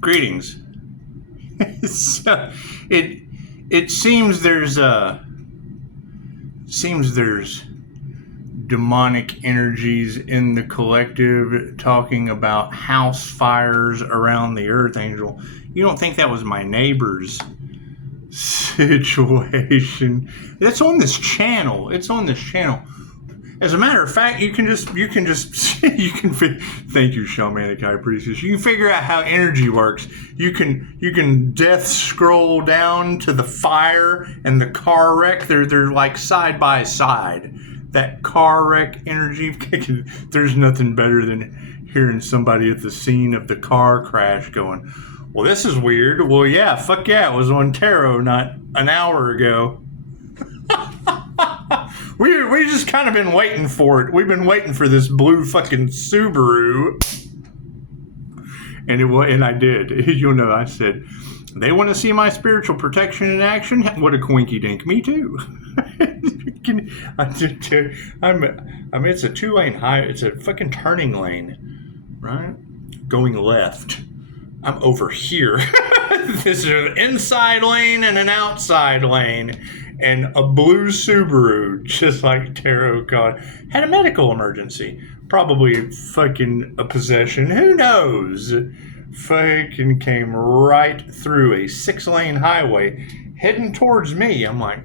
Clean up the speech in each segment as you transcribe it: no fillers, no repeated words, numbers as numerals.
Greetings. So, it seems there's demonic energies in the collective talking about house fires around the Earth Angel. You don't think that was my neighbor's situation? It's on this channel. As a matter of fact, you can thank you, Shamanic High Priestess. You can figure out how energy works. You can death scroll down to the fire and the car wreck. They're like side by side. That car wreck energy, there's nothing better than hearing somebody at the scene of the car crash going, well, this is weird. Well, yeah, fuck yeah, it was on tarot not an hour ago. We just kind of been waiting for it. We've been waiting for this blue fucking Subaru. And I did. You'll know, I said, they want to see my spiritual protection in action? What a quinky dink. Me too. It's a 2-lane high. It's a fucking turning lane, right? Going left. I'm over here. This is an inside lane and an outside lane. And a blue Subaru, just like tarot card, had a medical emergency. Probably fucking a possession. Who knows? Fucking came right through a 6-lane highway heading towards me. I'm like,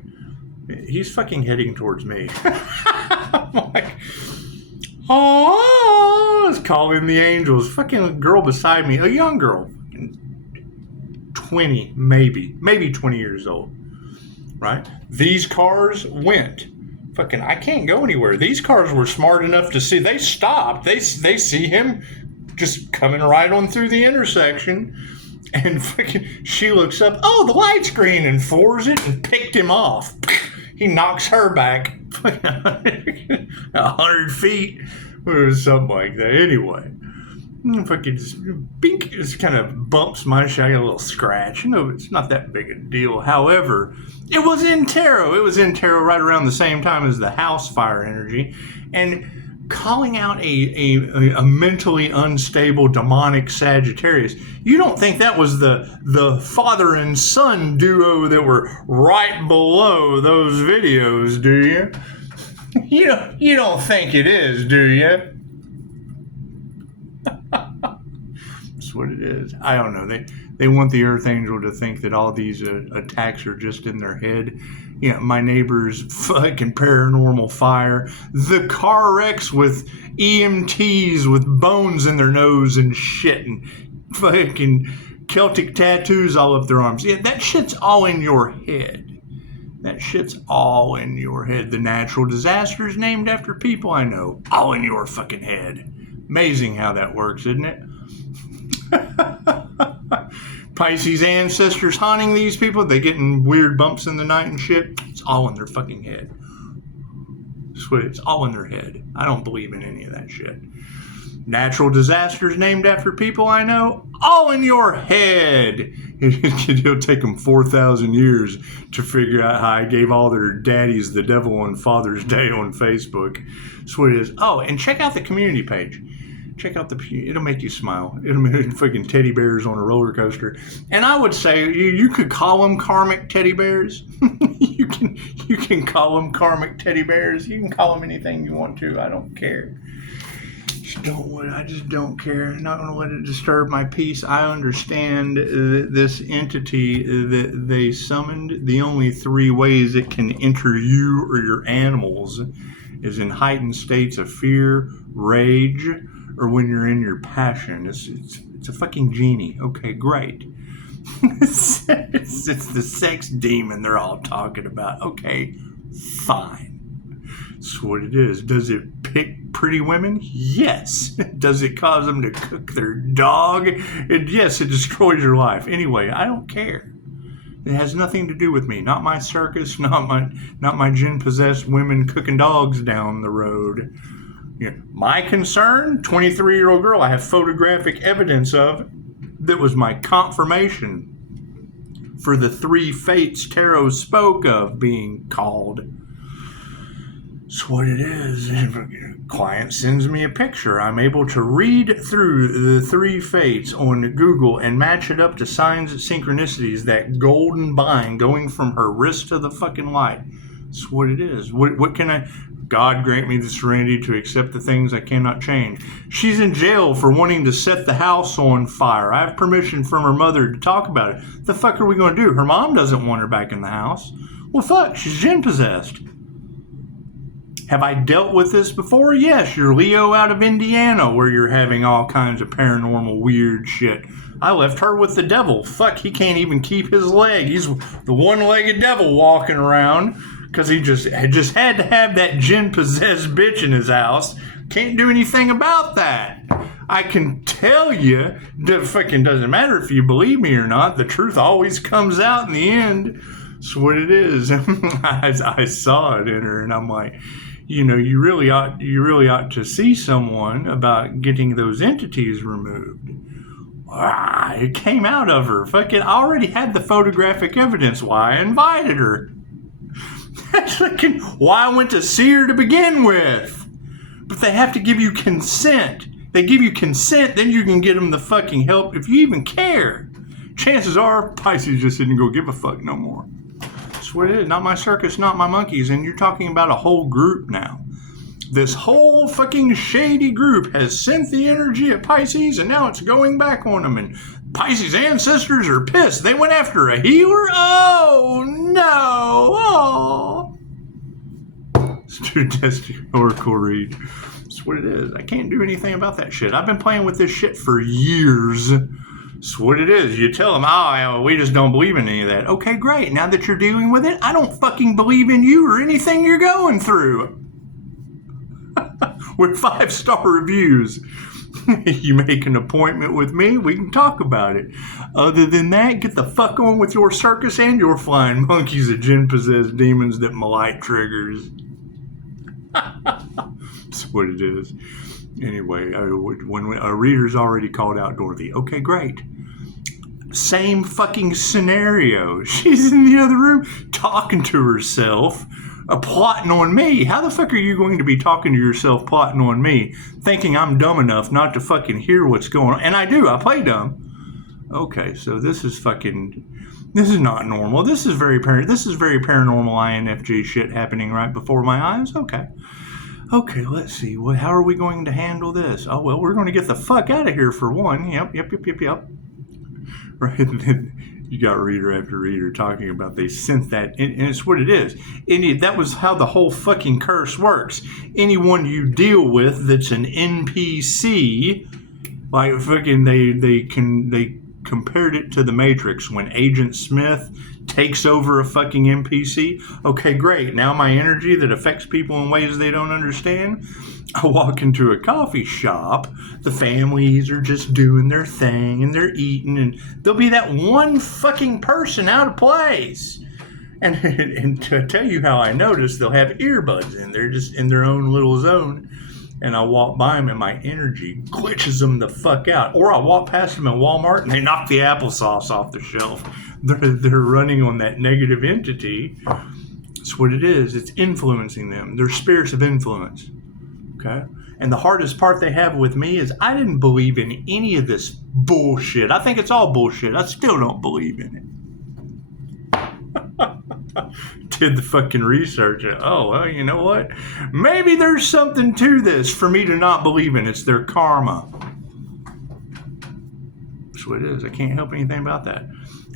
he's fucking heading towards me. I'm like, oh, I was calling the angels. Fucking girl beside me, a young girl, 20, maybe 20 years old. Right? These cars went. Fucking, I can't go anywhere. These cars were smart enough to see. They stopped. They see him just coming right on through the intersection. And fucking, she looks up. Oh, the light's green, and floors it and picked him off. He knocks her back 100 feet or something like that. Anyway. Fucking just, bink, just kind of bumps my shit. I got a little scratch. You know, it's not that big a deal. However, it was in tarot. It was in tarot right around the same time as the house fire energy. And calling out a mentally unstable demonic Sagittarius. You don't think that was the father and son duo that were right below those videos, do you? You don't think it is, do you? That's what it is. I don't know. They want the Earth Angel to think that all these attacks are just in their head. You know, my neighbor's fucking paranormal fire. The car wrecks with EMTs with bones in their nose and shit, and fucking Celtic tattoos all up their arms. Yeah, that shit's all in your head. That shit's all in your head. The natural disasters named after people I know. All in your fucking head. Amazing how that works, isn't it? Pisces ancestors haunting these people, they getting weird bumps in the night and shit. It's all in their fucking head. It's all in their head. I don't believe in any of that shit. Natural disasters named after people I know, all in your head. It'll take them 4,000 years to figure out how I gave all their daddies the devil on Father's Day on Facebook. That's what it is. Oh, and check out the community page. Check out it'll make you smile. It'll make fucking teddy bears on a roller coaster. And I would say you could call them karmic teddy bears. You can call them karmic teddy bears. You can call them anything you want to. I don't care. I just don't care. I'm not going to let it disturb my peace. I understand this entity that they summoned. The only 3 ways it can enter you or your animals is in heightened states of fear, rage, or when you're in your passion. It's a fucking genie. Okay, great. It's the sex demon they're all talking about. Okay, fine. That's what it is. Does it pick pretty women? Yes. Does it cause them to cook their dog? Yes, it destroys your life. Anyway, I don't care. It has nothing to do with me. Not my circus, not my jinn-possessed women cooking dogs down the road. You know, my concern, 23-year-old girl I have photographic evidence of, that was my confirmation for the 3 fates tarot spoke of being called. That's what it is. Client sends me a picture. I'm able to read through the 3 fates on Google and match it up to signs and synchronicities, that golden bind going from her wrist to the fucking light. That's what it is. What can I... God grant me the serenity to accept the things I cannot change. She's in jail for wanting to set the house on fire. I have permission from her mother to talk about it. The fuck are we going to do? Her mom doesn't want her back in the house. Well, fuck, she's jinn possessed. Have I dealt with this before? Yes, you're Leo out of Indiana, where you're having all kinds of paranormal weird shit. I left her with the devil. Fuck, he can't even keep his leg. He's the one-legged devil walking around because he just had to have that jinn-possessed bitch in his house. Can't do anything about that. I can tell you, that fucking doesn't matter if you believe me or not. The truth always comes out in the end. That's what it is. I saw it in her, and I'm like, you know, you really ought to see someone about getting those entities removed. It came out of her. Fucking, I already had the photographic evidence. Why I invited her. That's fucking why I went to see her to begin with. But they have to give you consent. They give you consent, then you can get them the fucking help if you even care. Chances are Pisces just didn't go give a fuck no more. That's what it is. Not my circus, not my monkeys. And you're talking about a whole group now. This whole fucking shady group has sent the energy at Pisces, and now it's going back on them. And Pisces ancestors are pissed. They went after a healer? Oh, no. Oh. Statistic Oracle read. That's what it is. I can't do anything about that shit. I've been playing with this shit for years. That's what it is. You tell them, oh, we just don't believe in any of that. Okay, great. Now that you're dealing with it, I don't fucking believe in you or anything you're going through. With 5-star reviews. You make an appointment with me, we can talk about it. Other than that, get the fuck on with your circus and your flying monkeys of jinn-possessed demons that Malite triggers. That's what it is. Anyway, when a reader's already called out Dorothy. Okay, great. Same fucking scenario. She's in the other room talking to herself, plotting on me. How the fuck are you going to be talking to yourself, plotting on me, thinking I'm dumb enough not to fucking hear what's going on? And I do. I play dumb. Okay, so this is not normal. This is very paranormal INFJ shit happening right before my eyes. Okay, let's see. How are we going to handle this? Oh, well, we're going to get the fuck out of here for one. Yep. Right, and then you got reader after reader talking about they sent that, and it's what it is. And that was how the whole fucking curse works. Anyone you deal with that's an NPC, like fucking they compared it to the Matrix when Agent Smith takes over a fucking NPC. Okay, great. Now my energy that affects people in ways they don't understand. I walk into a coffee shop, the families are just doing their thing and they're eating, and there'll be that one fucking person out of place. And to tell you how I notice, they'll have earbuds in. They're just in their own little zone. And I walk by them and my energy glitches them the fuck out. Or I walk past them in Walmart and they knock the applesauce off the shelf. They're running on that negative entity. That's what it is. It's influencing them. They're spirits of influence. Okay? And the hardest part they have with me is I didn't believe in any of this bullshit. I think it's all bullshit. I still don't believe in it. Did the fucking research. Oh, well, you know what? Maybe there's something to this for me to not believe in. It's their karma. That's what it is. I can't help anything about that.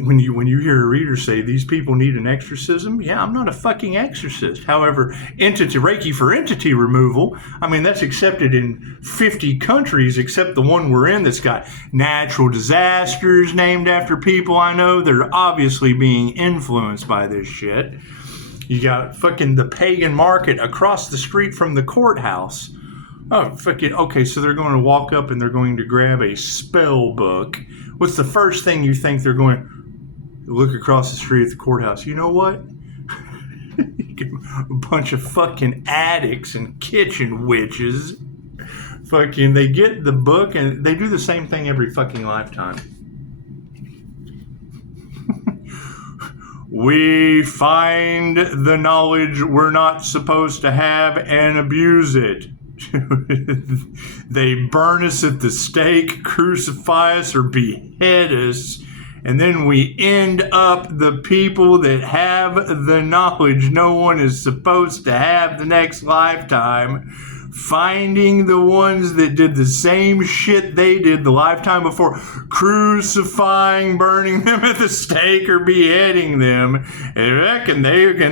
When you hear a reader say these people need an exorcism, yeah, I'm not a fucking exorcist. However, Reiki for entity removal, I mean, that's accepted in 50 countries except the one we're in that's got natural disasters named after people I know that are obviously being influenced by this shit. You got fucking the pagan market across the street from the courthouse. Oh, fucking, okay, so they're going to walk up and they're going to grab a spell book. What's the first thing you think they're going to look across the street at the courthouse? You know what? A bunch of fucking addicts and kitchen witches. Fucking, they get the book and they do the same thing every fucking lifetime. We find the knowledge we're not supposed to have and abuse it. They burn us at the stake, crucify us, or behead us. And then we end up the people that have the knowledge no one is supposed to have the next lifetime, finding the ones that did the same shit they did the lifetime before, crucifying, burning them at the stake, or beheading them. And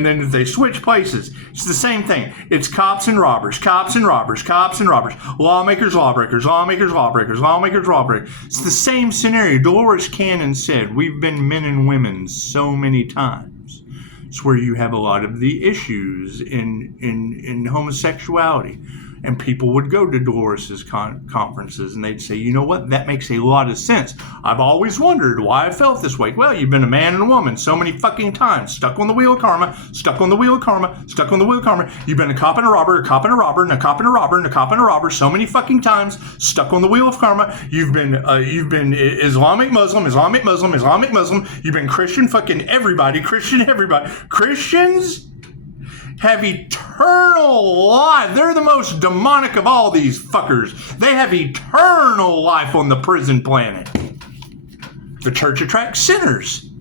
then if they switch places, it's the same thing. It's cops and robbers, cops and robbers, cops and robbers, lawmakers, lawbreakers, lawmakers, lawbreakers, lawmakers, lawbreakers. It's the same scenario. Dolores Cannon said, we've been men and women so many times. It's where you have a lot of the issues in homosexuality. And people would go to Dolores's conferences and they'd say, you know what, that makes a lot of sense. I've always wondered why I felt this way. Well, you've been a man and a woman so many fucking times, stuck on the wheel of karma, stuck on the wheel of karma, stuck on the wheel of karma. You've been a cop and a robber, a cop and a robber, and a cop and a robber, and a cop and a robber so many fucking times, stuck on the wheel of karma. You've been Islamic Muslim, Islamic Muslim, Islamic Muslim. You've been Christian fucking everybody, Christian everybody. Christians have eternal life. They're the most demonic of all these fuckers. They have eternal life on the prison planet. The church attracts sinners.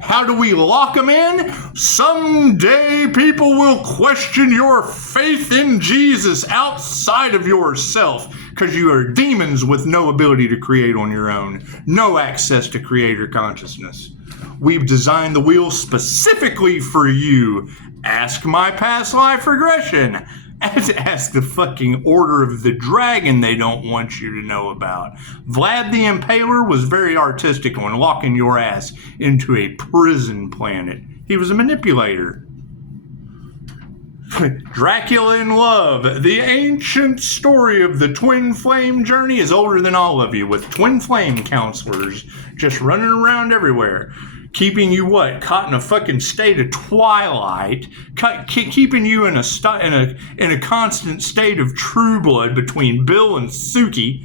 How do we lock them in? Someday people will question your faith in Jesus outside of yourself, because you are demons with no ability to create on your own, no access to creator consciousness. We've designed the wheel specifically for you. Ask my past life regression. Ask the fucking Order of the Dragon they don't want you to know about. Vlad the Impaler was very artistic on locking your ass into a prison planet. He was a manipulator. Dracula in Love. The ancient story of the twin flame journey is older than all of you, with twin flame counselors just running around everywhere. Keeping you what? Caught in a fucking state of twilight, keeping you in a constant state of true blood between Bill and Suki.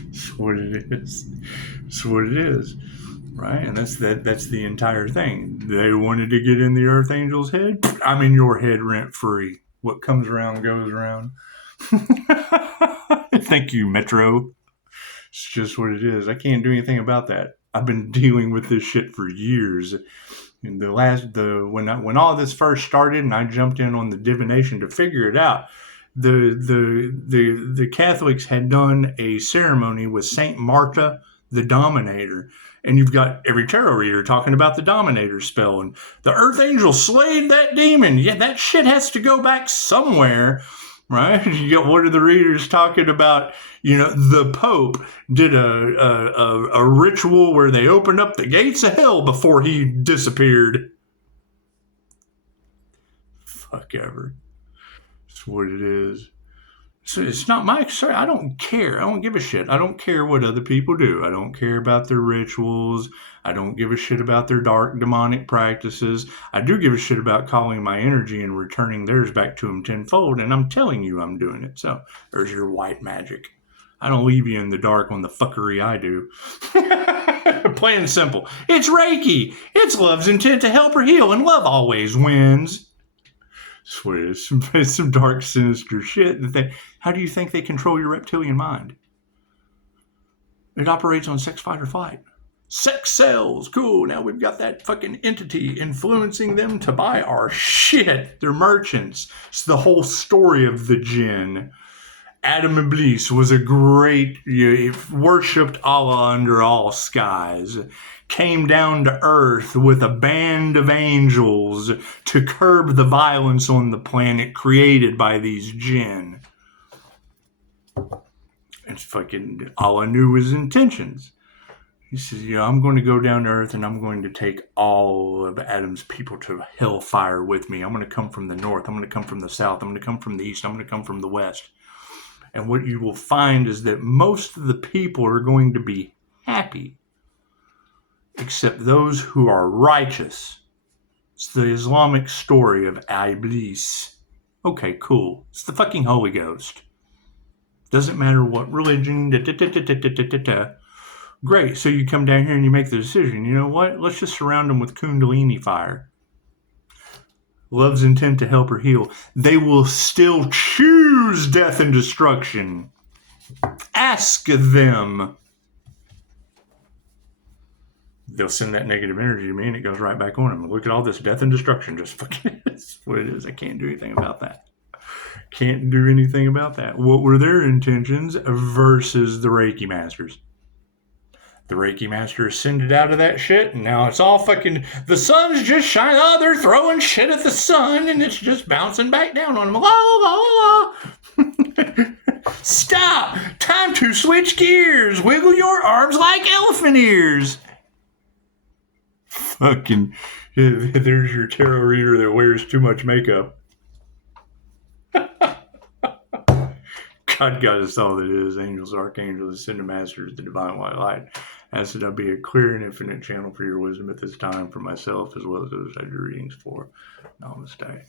That's what it is. That's what it is, right? And that's the entire thing. They wanted to get in the Earth Angel's head. I'm in your head rent free. What comes around goes around. Thank you, Metro. It's just what it is. I can't do anything about that. I've been dealing with this shit for years. And when all this first started, and I jumped in on the divination to figure it out, the Catholics had done a ceremony with Saint Martha, the Dominator, and you've got every tarot reader talking about the Dominator spell, and the Earth Angel slayed that demon. Yeah, that shit has to go back somewhere. Right? You got one of the readers talking about, the Pope did a ritual where they opened up the gates of hell before he disappeared. Fuck ever. That's what it is. So it's not my story. I don't care. I don't give a shit. I don't care what other people do. I don't care about their rituals. I don't give a shit about their dark demonic practices. I do give a shit about calling my energy and returning theirs back to them tenfold. And I'm telling you I'm doing it. So there's your white magic. I don't leave you in the dark on the fuckery I do. Plain and simple. It's Reiki. It's love's intent to help or heal, and love always wins. Swear, it's some dark, sinister shit. How do you think they control your reptilian mind? It operates on sex, fight, or flight. Sex sells. Cool. Now we've got that fucking entity influencing them to buy our shit. They're merchants. It's the whole story of the jinn. Adam Iblis was a great, he worshipped Allah under all skies. Came down to earth with a band of angels to curb the violence on the planet created by these jinn. It's fucking, Allah knew his intentions. He says, I'm going to go down to earth and I'm going to take all of Adam's people to hellfire with me. I'm going to come from the north. I'm going to come from the south. I'm going to come from the east. I'm going to come from the west. And what you will find is that most of the people are going to be happy, except those who are righteous. It's the Islamic story of Iblis. Okay, cool. It's the fucking Holy Ghost. Doesn't matter what religion. Great. So you come down here and you make the decision. You know what? Let's just surround them with Kundalini fire. Love's intent to help or heal. They will still choose death and destruction. Ask them. They'll send that negative energy to me and it goes right back on them. Look at all this death and destruction. Just fucking, that's what it is. I can't do anything about that. Can't do anything about that. What were their intentions versus the Reiki masters? The Reiki master ascended out of that shit, and now it's all fucking, the sun's just shining. Oh, they're throwing shit at the sun, and it's just bouncing back down on them. La, la, la. Stop! Time to switch gears. Wiggle your arms like elephant ears. Fucking, there's your tarot reader that wears too much makeup. God got us all that is. Angels, archangels, ascended masters, the divine white light. Ask that I be a clear and infinite channel for your wisdom at this time for myself as well as those I do readings for. Namaste.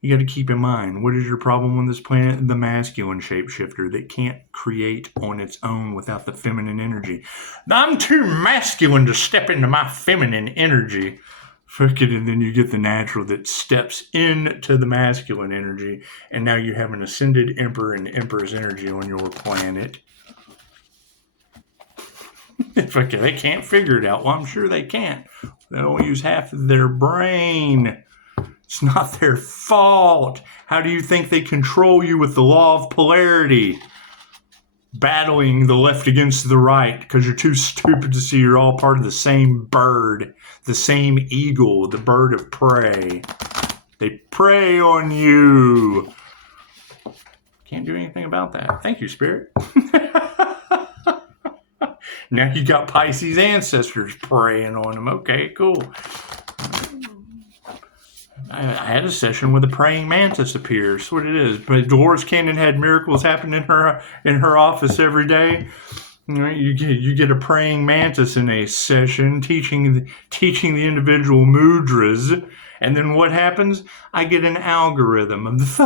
You got to keep in mind, what is your problem on this planet? The masculine shapeshifter that can't create on its own without the feminine energy. I'm too masculine to step into my feminine energy. And then you get the natural that steps into the masculine energy, and now you have an ascended emperor and empress energy on your planet. They can't figure it out. Well, I'm sure they can't. They don't use half of their brain. It's not their fault. How do you think they control you with the law of polarity? Battling the left against the right because you're too stupid to see you're all part of the same bird, the same eagle, the bird of prey. They prey on you. Can't do anything about that. Thank you, Spirit. Now you got Pisces ancestors preying on them. Okay, cool. I had a session with a praying mantis appear. That's what it is. But Dolores Cannon had miracles happen in her office every day. You get a praying mantis in a session teaching the individual mudras, and then what happens? I get an algorithm of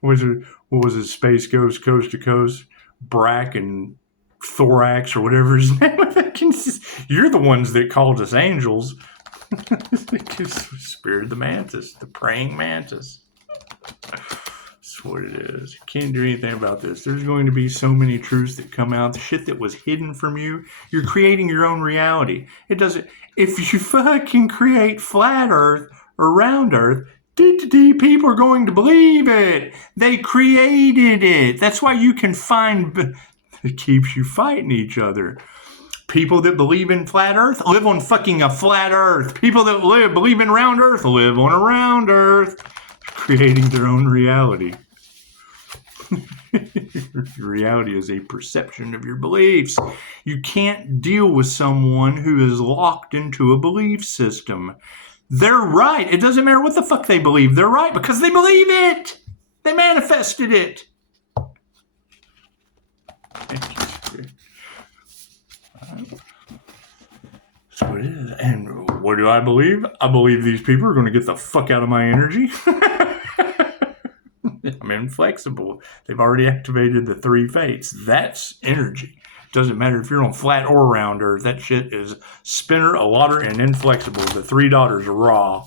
what was it? Space Ghost, Coast to Coast, Brack and Thorax or whatever his name was. You're the ones that called us angels. Spirit of the mantis, the praying mantis. That's what it is. You can't do anything about this. There's going to be so many truths that come out. The shit that was hidden from you. You're creating your own reality. It doesn't. If you fucking create flat Earth or round Earth, people are going to believe it. They created it. That's why you can find. It keeps you fighting each other. People that believe in flat Earth live on fucking a flat Earth. People that believe in round Earth live on a round Earth, creating their own reality. Your reality is a perception of your beliefs. You can't deal with someone who is locked into a belief system. They're right. It doesn't matter what the fuck they believe. They're right because they believe it. They manifested it. So it is. And what do I believe? I believe these people are going to get the fuck out of my energy. I'm inflexible. They've already activated the 3 fates. That's energy. Doesn't matter if you're on flat or round Earth. That shit is spinner, allotter, and inflexible. The 3 daughters are raw.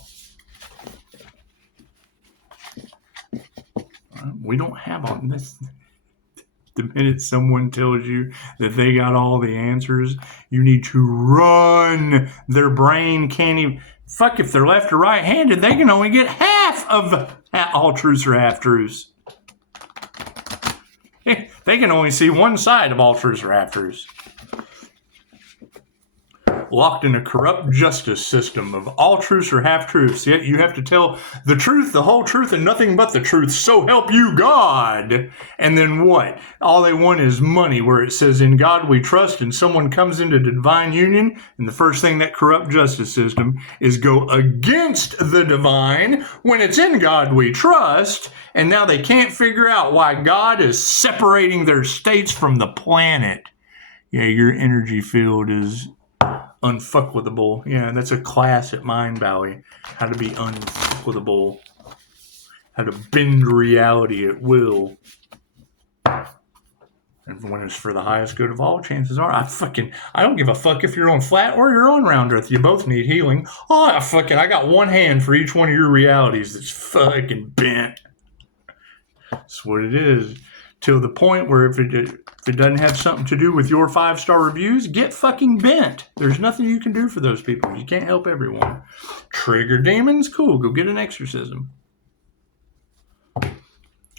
We don't have on this. The minute someone tells you that they got all the answers, you need to run. Their brain can't even... Fuck, if they're left or right-handed, they can only get half of all truths or half-truths. They can only see one side of all truths or half-truths. Locked in a corrupt justice system of all truths or half-truths. Yet you have to tell the truth, the whole truth, and nothing but the truth. So help you God. And then what? All they want is money, where it says, in God we trust, and someone comes into the divine union, and the first thing that corrupt justice system is go against the divine when it's in God we trust, and now they can't figure out why God is separating their states from the planet. Yeah, your energy field is... unfuckwithable. Yeah, that's a class at Mind Valley. How to be unfuckwithable. how to bend reality at will. And when it's for the highest good of all, chances are, I don't give a fuck if you're on flat or you're on round earth. You both need healing. I got one hand for each one of your realities that's fucking bent. That's what it is. Till the point where if it doesn't have something to do with your 5-star reviews, get fucking bent. There's nothing you can do for those people. You can't help everyone. Trigger demons? Cool. Go get an exorcism.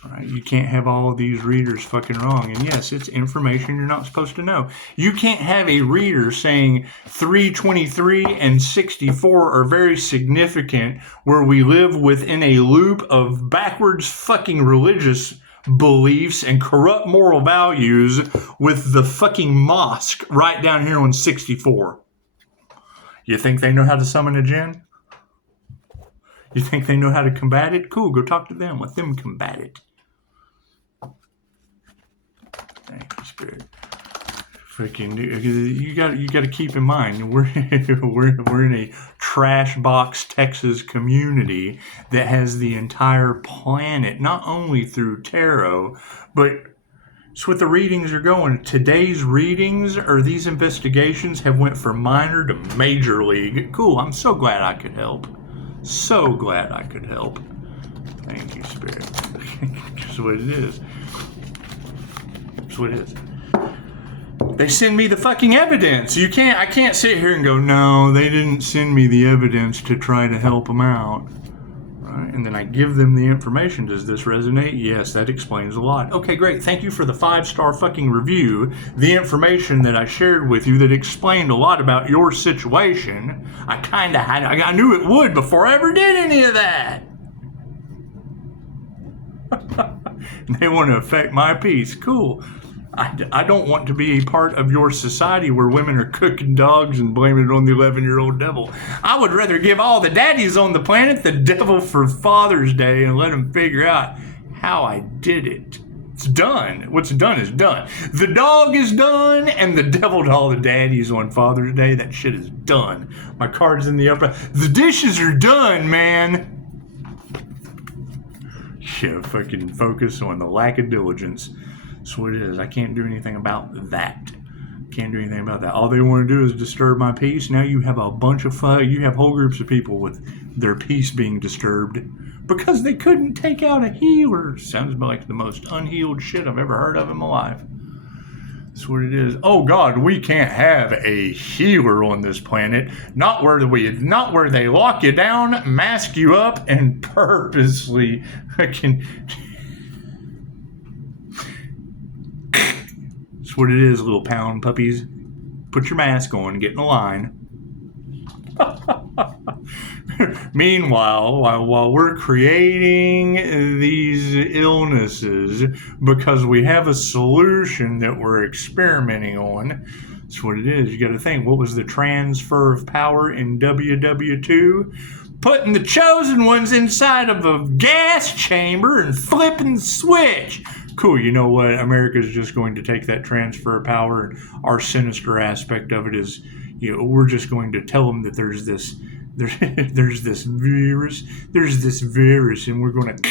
All right, you can't have all of these readers fucking wrong. And yes, it's information you're not supposed to know. You can't have a reader saying 323 and 64 are very significant, where we live within a loop of backwards fucking religious beliefs and corrupt moral values, with the fucking mosque right down here on 64. You think they know how to summon a jinn? You think they know how to combat it? Cool, go talk to them. Let them combat it. Thank you, Spirit. Freaking, you got to keep in mind, we're in a trash box Texas community that has the entire planet, not only through tarot, but it's what the readings are going. Today's readings, or these investigations, have went from minor to major league. Cool, I'm so glad I could help. So glad I could help. Thank you, Spirit. That's what it is. That's what it is. They send me the fucking evidence. I can't sit here and go, no, they didn't send me the evidence to try to help them out. Right? And then I give them the information. Does this resonate? Yes, that explains a lot. Okay, great. Thank you for the 5-star fucking review. The information that I shared with you that explained a lot about your situation. I knew it would before I ever did any of that. They want to affect my peace. Cool. I don't want to be a part of your society where women are cooking dogs and blaming it on the 11-year-old devil. I would rather give all the daddies on the planet the devil for Father's Day and let them figure out how I did it. It's done. What's done is done. The dog is done, and the devil to all the daddies on Father's Day, that shit is done. My card's in the upper. The dishes are done, man. Yeah, fucking focus on the lack of diligence. That's what it is. I can't do anything about that. Can't do anything about that. All they want to do is disturb my peace. Now you have a bunch of you have whole groups of people with their peace being disturbed because they couldn't take out a healer. Sounds like the most unhealed shit I've ever heard of in my life. That's what it is. Oh God, we can't have a healer on this planet. Not where they lock you down, mask you up, and purposely fucking. That's what it is, little pound puppies. Put your mask on and get in a line. Meanwhile, while we're creating these illnesses because we have a solution that we're experimenting on, that's what it is. You got to think, what was the transfer of power in WW2? Putting the chosen ones inside of a gas chamber and flipping the switch. Cool, you know what? America's just going to take that transfer of power. Our sinister aspect of it is, we're just going to tell them that there's this virus, and we're going to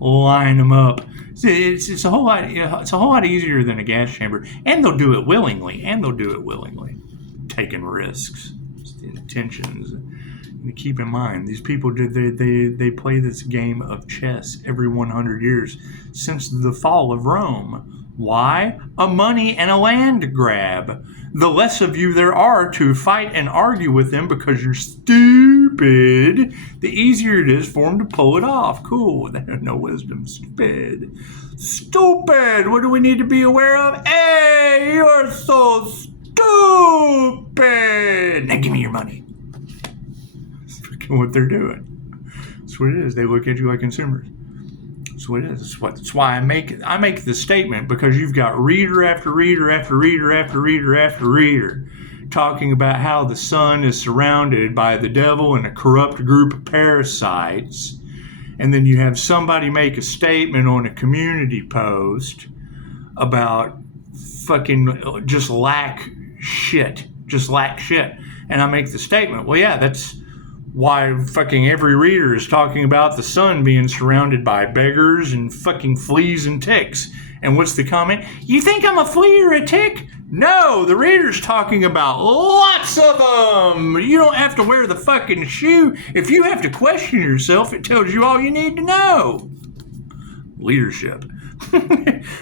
line them up. It's a whole lot. It's a whole lot easier than a gas chamber, and they'll do it willingly. Taking risks, it's the intentions. And keep in mind, these people they play this game of chess every 100 years since the fall of Rome. Why? A money and a land grab. The less of you there are to fight and argue with them because you're stupid, the easier it is for them to pull it off. Cool. They have no wisdom. Stupid. What do we need to be aware of? Hey, you're so stupid. Now give me your money. That's freaking what they're doing. That's what it is. They look at you like consumers. That's what it is. That's why I make the statement, because you've got reader after reader after reader after reader after reader talking about how the sun is surrounded by the devil and a corrupt group of parasites. And then you have somebody make a statement on a community post about fucking just lack shit. And I make the statement, well, yeah, that's why fucking every reader is talking about the sun being surrounded by beggars and fucking fleas and ticks. And what's the comment? You think I'm a flea or a tick? No, the reader's talking about lots of them. You don't have to wear the fucking shoe. If you have to question yourself, it tells you all you need to know. Leadership.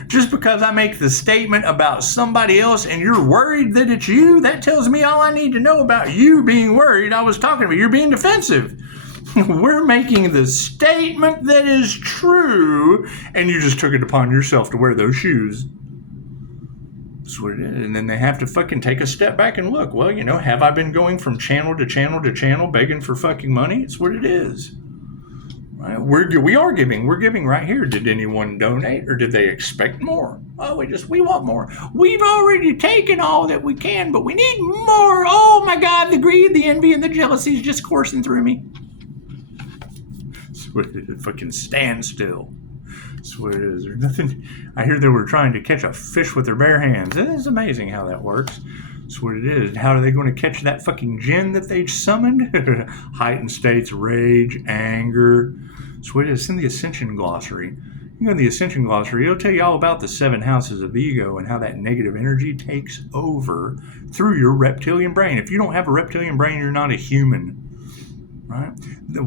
Just because I make the statement about somebody else and you're worried that it's you, that tells me all I need to know about you being worried. I was talking about you're being defensive. We're making the statement that is true, and you just took it upon yourself to wear those shoes. That's what it is. And then they have to fucking take a step back and look. Well, you know, have I been going from channel to channel to channel begging for fucking money? It's what it is. Right? We are giving. We're giving right here. Did anyone donate, or did they expect more? Oh, we want more. We've already taken all that we can, but we need more. Oh my God, the greed, the envy, and the jealousy is just coursing through me. Fucking stand still. That's what it is. There's nothing. I hear they were trying to catch a fish with their bare hands. It is amazing how that works. That's what it is. How are they going to catch that fucking djinn that they summoned? Heightened states, rage, anger. That's what it is. It's in the Ascension Glossary. You know, the Ascension Glossary, it'll tell you all about the 7 houses of ego and how that negative energy takes over through your reptilian brain. If you don't have a reptilian brain, you're not a human. Right?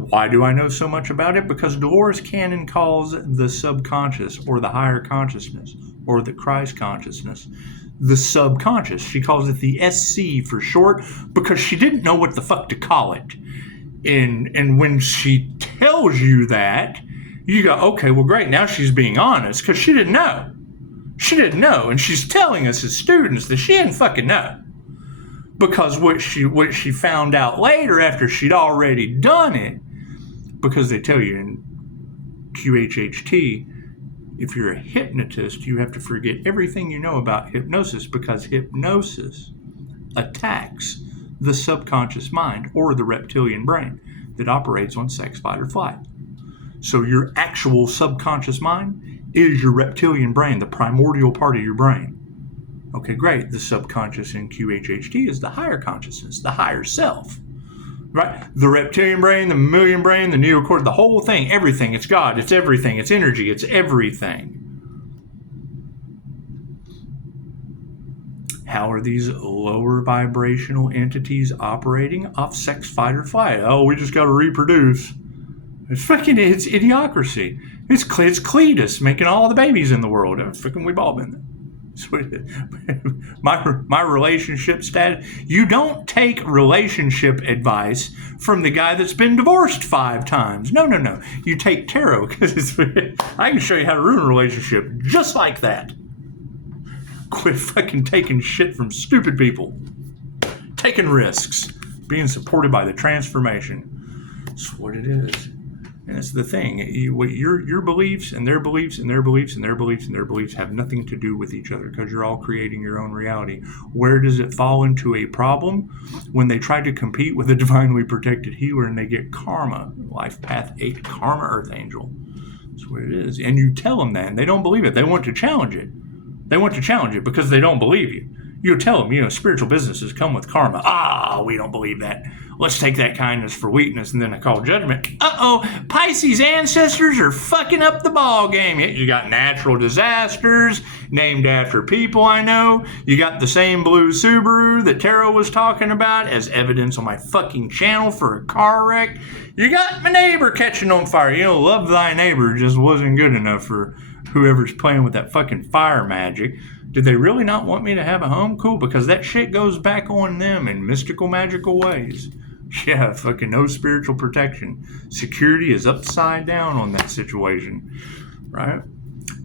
Why do I know so much about it? Because Dolores Cannon calls the subconscious, or the higher consciousness, or the Christ consciousness, the subconscious. She calls it the SC for short, because she didn't know what the fuck to call it. And when she tells you that, you go, okay, well, great. Now she's being honest, because she didn't know. She didn't know, and she's telling us as students that she didn't fucking know. Because what she found out later after she'd already done it, because they tell you in QHHT, if you're a hypnotist, you have to forget everything you know about hypnosis, because hypnosis attacks the subconscious mind, or the reptilian brain that operates on sex, fight, or flight. So your actual subconscious mind is your reptilian brain, the primordial part of your brain. Okay, great. The subconscious in QHHT is the higher consciousness, the higher self. Right? The reptilian brain, the mammalian brain, the neocortex, the whole thing, everything. It's God, it's everything, it's energy, it's everything. How are these lower vibrational entities operating off sex, fight, or flight? Oh, we just got to reproduce. It's idiocracy. It's Cletus making all the babies in the world. We've all been there. My relationship status. You don't take relationship advice from the guy that's been divorced 5 times. No. You take tarot, because I can show you how to ruin a relationship just like that. Quit fucking taking shit from stupid people. Taking risks. Being supported by the transformation. That's what it is. And it's the thing. Your beliefs and their beliefs and their beliefs and their beliefs and their beliefs have nothing to do with each other, because you're all creating your own reality. Where does it fall into a problem? When they try to compete with a divinely protected healer and they get karma, life path 8, karma earth angel. That's what it is. And you tell them that, and they don't believe it. They want to challenge it. They want to challenge it because they don't believe you. You tell them, spiritual businesses come with karma. We don't believe that. Let's take that kindness for weakness, and then I call judgment. Pisces ancestors are fucking up the ball game. You got natural disasters named after people I know. You got the same blue Subaru that Tarot was talking about as evidence on my fucking channel for a car wreck. You got my neighbor catching on fire. Love thy neighbor just wasn't good enough for whoever's playing with that fucking fire magic. Did they really not want me to have a home? Cool, because that shit goes back on them in mystical, magical ways. Yeah, fucking no spiritual protection. Security is upside down on that situation, right?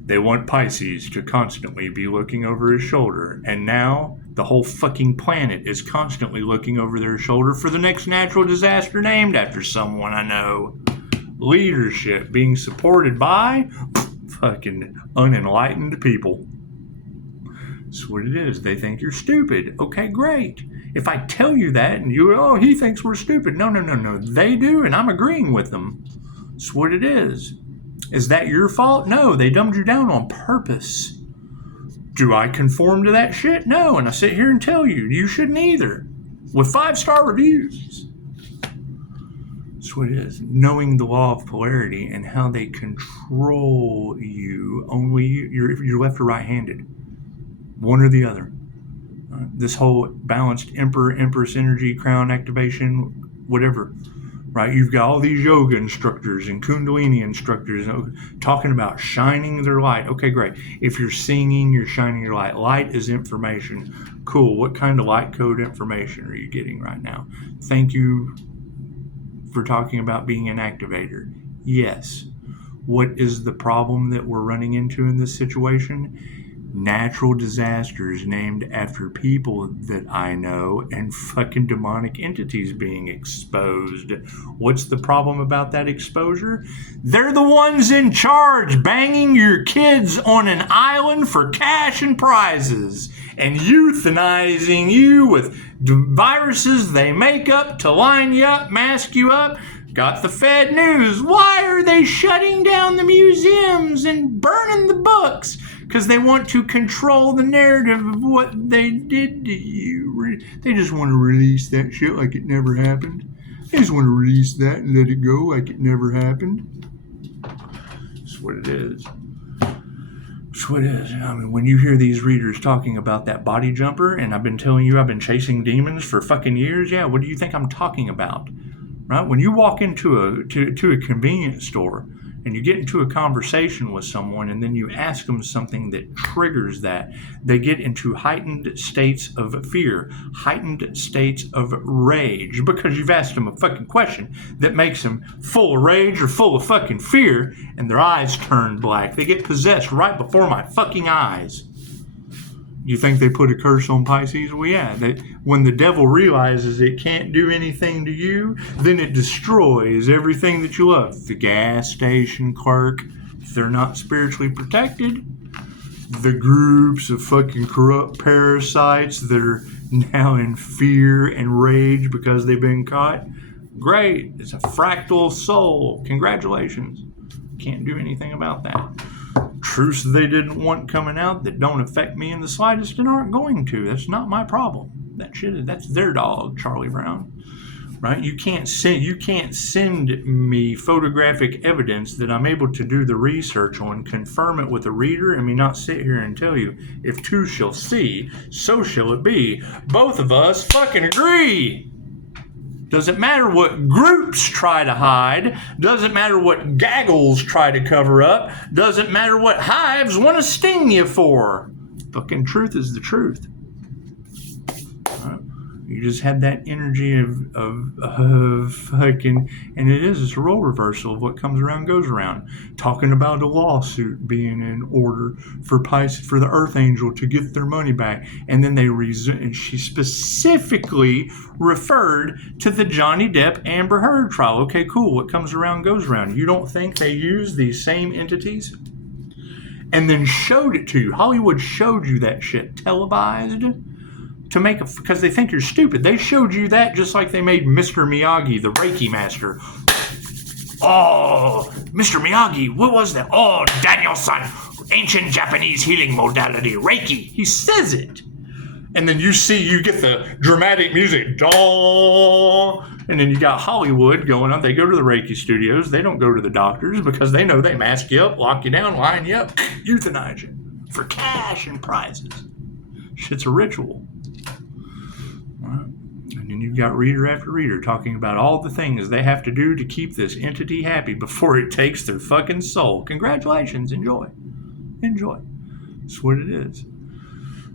They want Pisces to constantly be looking over his shoulder, and now the whole fucking planet is constantly looking over their shoulder for the next natural disaster named after someone I know. Leadership being supported by fucking unenlightened people. That's what it is. They think you're stupid. Okay, great. If I tell you that and he thinks we're stupid. No. They do, and I'm agreeing with them. That's what it is. Is that your fault? No, they dumbed you down on purpose. Do I conform to that shit? No, and I sit here and tell you, you shouldn't either. With 5-star reviews. That's what it is. Knowing the law of polarity and how they control you. Only you're left or right-handed. One or the other. This whole balanced Emperor, Empress energy, crown activation, whatever. Right? You've got all these yoga instructors and Kundalini instructors talking about shining their light. Okay, great. If you're singing, you're shining your light. Light is information. Cool. What kind of light code information are you getting right now? Thank you for talking about being an activator. Yes. What is the problem that we're running into in this situation? Natural disasters named after people that I know and fucking demonic entities being exposed. What's the problem about that exposure? They're the ones in charge, banging your kids on an island for cash and prizes and euthanizing you with viruses they make up to line you up, mask you up. Got the Fed News. Why are they shutting down the museums and burning the books? Because they want to control the narrative of what they did to you. They just want to release that shit like it never happened. They just want to release that and let it go like it never happened. That's what it is. That's what it is. I mean, when you hear these readers talking about that body jumper, and I've been telling you I've been chasing demons for fucking years, yeah, what do you think I'm talking about? Right? When you walk into a convenience store and you get into a conversation with someone and then you ask them something that triggers that, they get into heightened states of fear, heightened states of rage, because you've asked them a fucking question that makes them full of rage or full of fucking fear, and their eyes turn black. They get possessed right before my fucking eyes. You think they put a curse on Pisces? Well, yeah. When the devil realizes it can't do anything to you, then it destroys everything that you love. The gas station clerk, if they're not spiritually protected, the groups of fucking corrupt parasites that are now in fear and rage because they've been caught. Great. It's a fractal soul. Congratulations. Can't do anything about that. Truths they didn't want coming out that don't affect me in the slightest and aren't going to. That's not my problem. That's their dog, Charlie Brown. Right? You can't send me photographic evidence that I'm able to do the research on, confirm it with a reader, and me not sit here and tell you, if two shall see, so shall it be. Both of us fucking agree. Doesn't matter what groups try to hide. Doesn't matter what gaggles try to cover up. Doesn't matter what hives want to sting you for. Fucking truth is the truth. You just had that energy of fucking, and it's a role reversal of what comes around goes around. Talking about a lawsuit being in order for Pisces, for the Earth Angel to get their money back, and then and she specifically referred to the Johnny Depp Amber Heard trial. Okay, cool. What comes around goes around. You don't think they use these same entities? And then showed it to you. Hollywood showed you that shit televised. Because they think you're stupid. They showed you that just like they made Mr. Miyagi, the Reiki master. Oh, Mr. Miyagi, what was that? Oh, Daniel-san, ancient Japanese healing modality, Reiki. He says it. And then you get the dramatic music, daw, and then you got Hollywood going on. They go to the Reiki studios. They don't go to the doctors because they know they mask you up, lock you down, line you up, euthanize you for cash and prizes. Shit's a ritual. And then you've got reader after reader talking about all the things they have to do to keep this entity happy before it takes their fucking soul. Congratulations. Enjoy. That's what it is.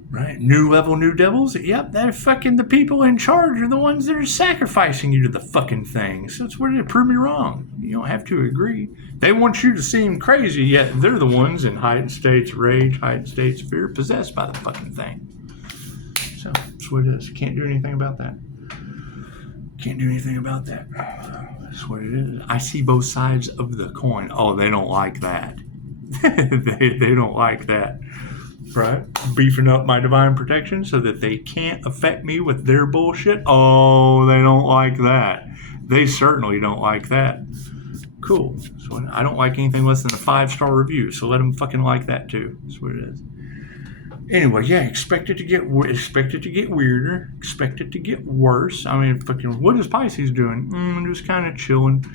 Right? New level, new devils? Yep, they're fucking the people in charge are the ones that are sacrificing you to the fucking thing. So it's what it prove me wrong. You don't have to agree. They want you to seem crazy, yet they're the ones in heightened states of rage, heightened states of fear, possessed by the fucking thing. So that's what it is. Can't do anything about that. That's what it is. I see both sides of the coin. Oh, they don't like that. they don't like that. Right? Beefing up my divine protection so that they can't affect me with their bullshit. Oh, they don't like that. They certainly don't like that. Cool. So I don't like anything less than a 5-star review, so let them fucking like that too. That's what it is. Anyway, yeah, expect it to get weirder, expect it to get worse. I mean, fucking, what is Pisces doing? Just kind of chilling,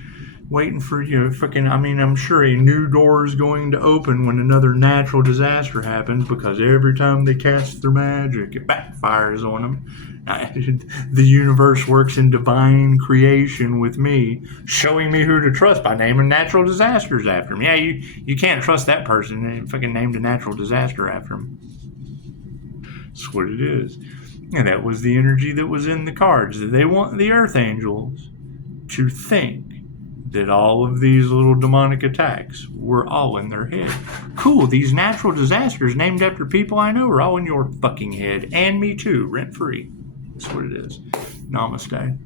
waiting for, fucking, I mean, I'm sure a new door is going to open when another natural disaster happens, because every time they cast their magic, it backfires on them. The universe works in divine creation with me, showing me who to trust by naming natural disasters after them. Yeah, you can't trust that person. They fucking named a natural disaster after them. That's what it is. And that was the energy that was in the cards. They want the Earth Angels to think that all of these little demonic attacks were all in their head. Cool, these natural disasters named after people I know are all in your fucking head. And me too, rent free. That's what it is. Namaste.